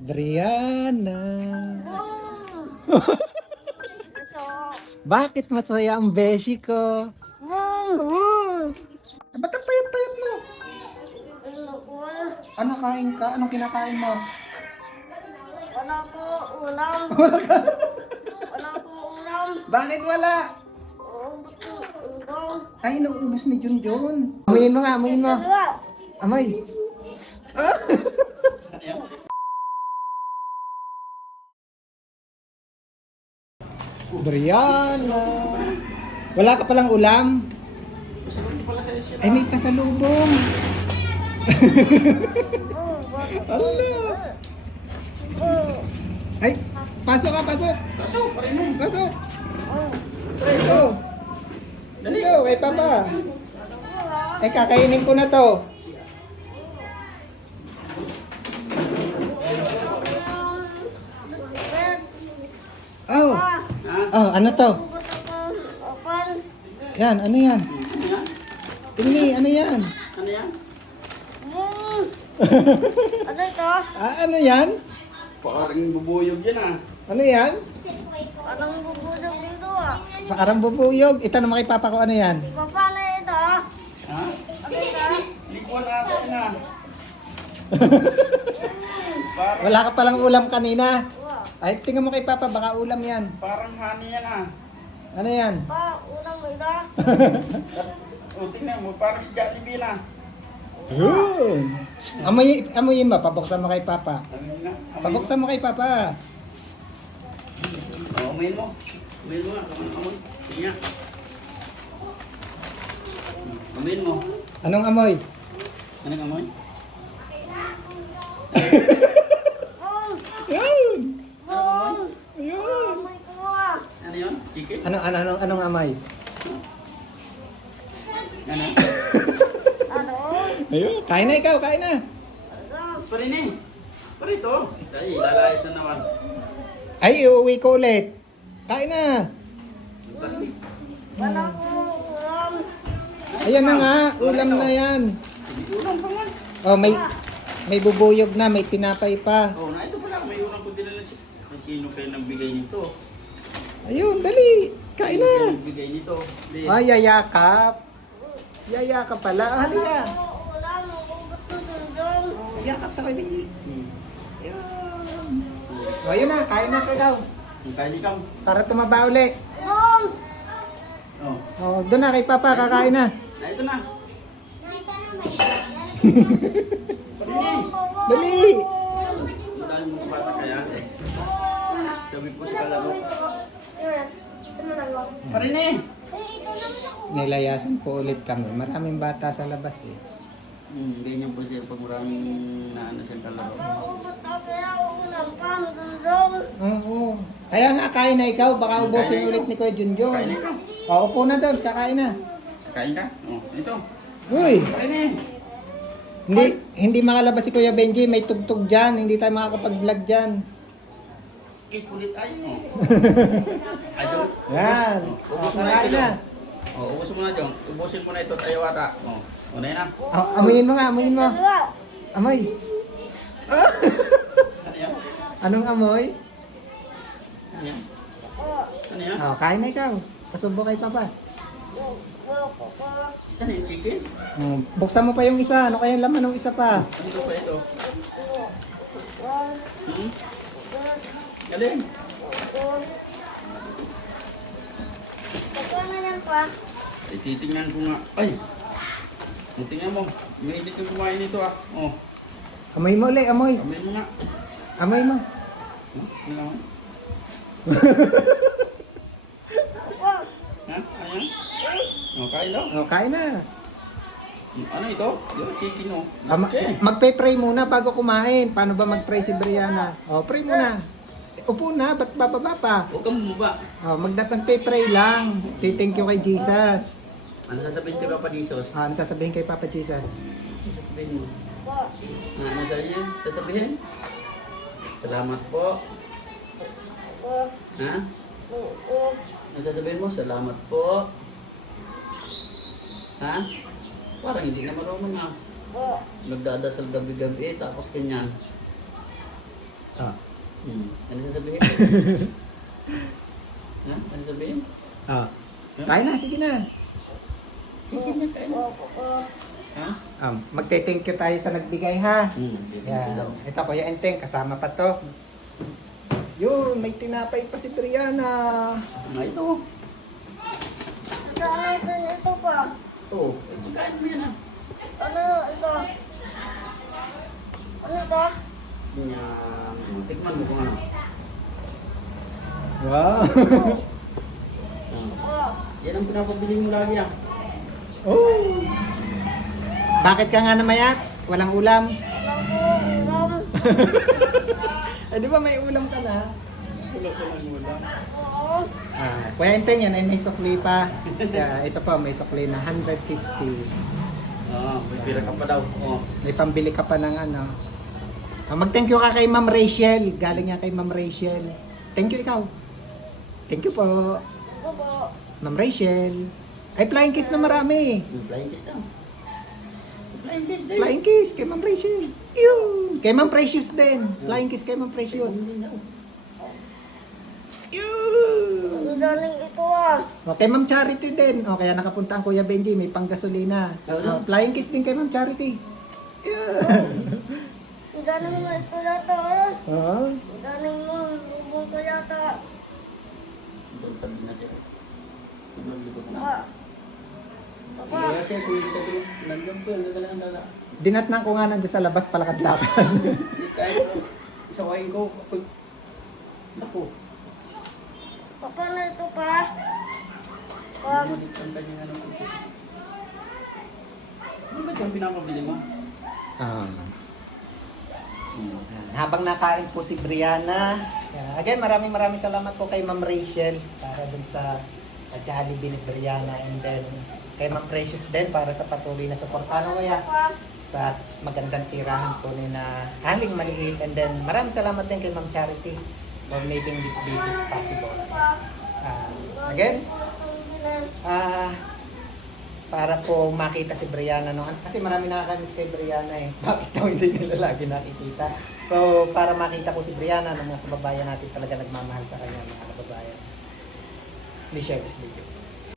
Brianna. Bakit masaya ang beshi ko? Ba't ang payat-payat mo? Ano kain ka? Anong kinakain mo? Wala po ulam. Wala po ulam. Bakit wala? Ulam. Ay, nauubos ni Junjun. Amuyin mo nga, amuyin mo. Amoy. Brianna. Wala ka palang ulam? Ay, may pasalubong. Allah. Ay, pasok ka, pasok. Pasok, parin mo. Pasok. Ito. Dito, kay Papa. Ay, kakainin ko na to. Oh. Oh, ano to? Yan, ano yan? Ano yan? Tingni, ano yan? Ano yan? Ano ito? Ah, ano yan? Parang bubuyog yan ah. Ano yan? Parang bubudog dito ah. Parang bubuyog. Itanong mo kay Papa ko ano yan. Paano ito? Ha? Ano ito? Likuan natin na. Parang, Wala ka palang ulam kanina. Ay, tingnan mo kay Papa, baka ulam yan. parang honey yan ah. Ano yan? Pa, ulam ito. O, tingnan mo, parang si Jollibee na. Yun. Amuyin mo, pabuksan mo kay Papa. Amin na. Pabuksan mo kay Papa. O, amin mo. Amin mo nga, kamang amoy. Sige nga. Amin mo. Anong amoy? Anong amoy? Yun. Anong amoy? Yun. Amoy ko ah. Ano yun? Chicken? Anong amoy? Ano? Ano? Ayun, kain na ikaw, kain na. Parin eh. Parito. Ay, lalayas na naman. Ay, uuwi ko ulit. Kain na. Wala po ulam. Ayan na nga, ulam na yan. Ulam pa nga. Oh, may bubuyog na, may tinapay pa. Oh, na ito pala. May ulam ko dinala si... Sino kayo nagbigay nito? Ayun, dali. Kain Sino kayo na. nagbigay nito? Di. Ay, yayakap. Yayakap pala. Ah, halika. Ulam, ubot ko dundong. Yakap sa kay Benji. Hmm. Ayun. O, ayun na, kain na ikaw. Yung kaya ikaw. Para tumaba uli. Bong! Oh. Oh, doon na kay Papa, kakain na. Na ito na. Parin eh. Dali. Dahil mo bata kaya eh. Sabi po sa kalaro. Parin eh. Nilayasan po ulit kami. Maraming bata sa labas eh. Ganyan po siya pag maraming naano siyang kalaro. Ubot na kaya ulam pa, dundong. Oo. Kaya nga, kain na ikaw. Baka ubusin ulit ni Kuya Junjun. Kain na ikaw. O, upo na doon. Kakain na. Kain ka? Oh, ito. Uy, Parin eh. hindi makalabas si Kuya Benji. May tugtog dyan. Hindi tayo makakapag-vlog dyan. Eh, kulit tayo. Oh. Ayun. Yan. Oh, O, ubos mo na kakain ito. na. John. Oh, ubos mo na, John. Ubusin mo na ito at ayawata. Oh, una yun na. Amuyin mo nga, amuyin mo. Amoy. Ano yan? Anong amoy? Ano yan? Ano yan? O, kain na ikaw. Pasubo kay Papa. Ano yung chicken? Buksan mo pa yung isa. Ano kaya laman ng isa pa? Ano pa ito? Hmm? Galing. Paano yan pa? Ay, titingnan ko nga. Ay! Tingnan mo. Mainit yung kumain nito ah. Oh, Amoy mo ulit, amoy. kamay mo nga. Amoy mo. Huh? Ano naman? Ha? Ano yan? Oh, kain daw. O, kain na. Ano ito? Yung chicken oh. Okay. Magpe-pray muna bago kumain. Paano ba mag-pray si Brianna? O, pray muna. Upo na, ba't bababa pa? Huwag kang bumaba. O, magpe-pray lang. Thank you kay Jesus. Ano sasabihin kay Papa Jesus? Ano sasabihin kay Papa Jesus? Sasabihin mo. Ano sa inyo? Sasabihin? Salamat po. Ha? Ano sasabihin mo? Salamat po. Ha? Parang hindi na marunong ah. Nagdadasal gabi-gabi tapos ganyan. Ah. Ano sasabihin? Ha? Ano sasabihin? Ah. Kain na, sige na. Sige na, kain na. Ha? Magte-thank you tayo sa nagbigay ha. Yeah. Yan. Ito Kuya Enteng, kasama pa to. Yun, may tinapay pa si Brianna. Ano ito? Saan natin ito pa? Oo. Pagkain mo yan ah. Ano ito? Ano ito? Yan. Tikman mo kung ano. Wow. Oh. Yan ang pinapabili mo lagi ah. Oh. Bakit ka nga namayat? Walang ulam? Walang po ulam. Eh, di ba may ulam ka na? Wala pa lang wala. Oo. Kuya Enteng, yan ay may sukli pa. Ito pa, may sukli na 150. May pira ka pa daw. Oh. May pambili ka pa ng ano. Mag-thank you ka kay Ma'am Rachel. Galing nga kay Ma'am Rachel. Thank you ikaw. Thank you po. Ito po. Ma'am Rachel. Ay, flying kiss na marami. Yung flying kiss daw. Flying kiss daw. Flying kiss kay Ma'am Rachel. Yun. Kay Ma'am Precious din. Flying kiss kay Ma'am Precious. Yun. Ang galing ito ah. O, kay Ma'am Charity din. O, kaya nakapunta ang Kuya Benji. May panggasolina. O, flying kiss din kay Ma'am Charity. Yun. Ang galing mo ito yata ah. Oo. Ang galing mo. Lubong ko yata. Doon tabi natin. Doon dito ko na. Ah. Papa. Kaya siya kung hindi ka doon. Nandiyan po. Nagdala ang dala. Dinatnan ko nga nandiyo sa labas palakad-lakad. Kahit sawain ko. Naku. Papa na ito pa. Pa. Bumalik ang kanyang ano. Hindi ba ito ang pinapabili mo? Habang nakain po si Brianna, again maraming salamat po kay Ma'am Rachel para dun sa Jollibee ni Brianna, and then kay Ma'am Precious din para sa patuloy na suportahan mo ya Pa. sa magandang tirahan po ni na Haling Maliit, and then maraming salamat din kay Ma'am Charity for making this visit possible. Again, para po makita si Brianna no, kasi marami nakakamiss kay Brianna eh. Bakit daw hindi nila lagi nakikita? So, para makita ko si Brianna ng mga kababayan natin talaga nagmamahal sa kanya, mga kababayan. Please share this video.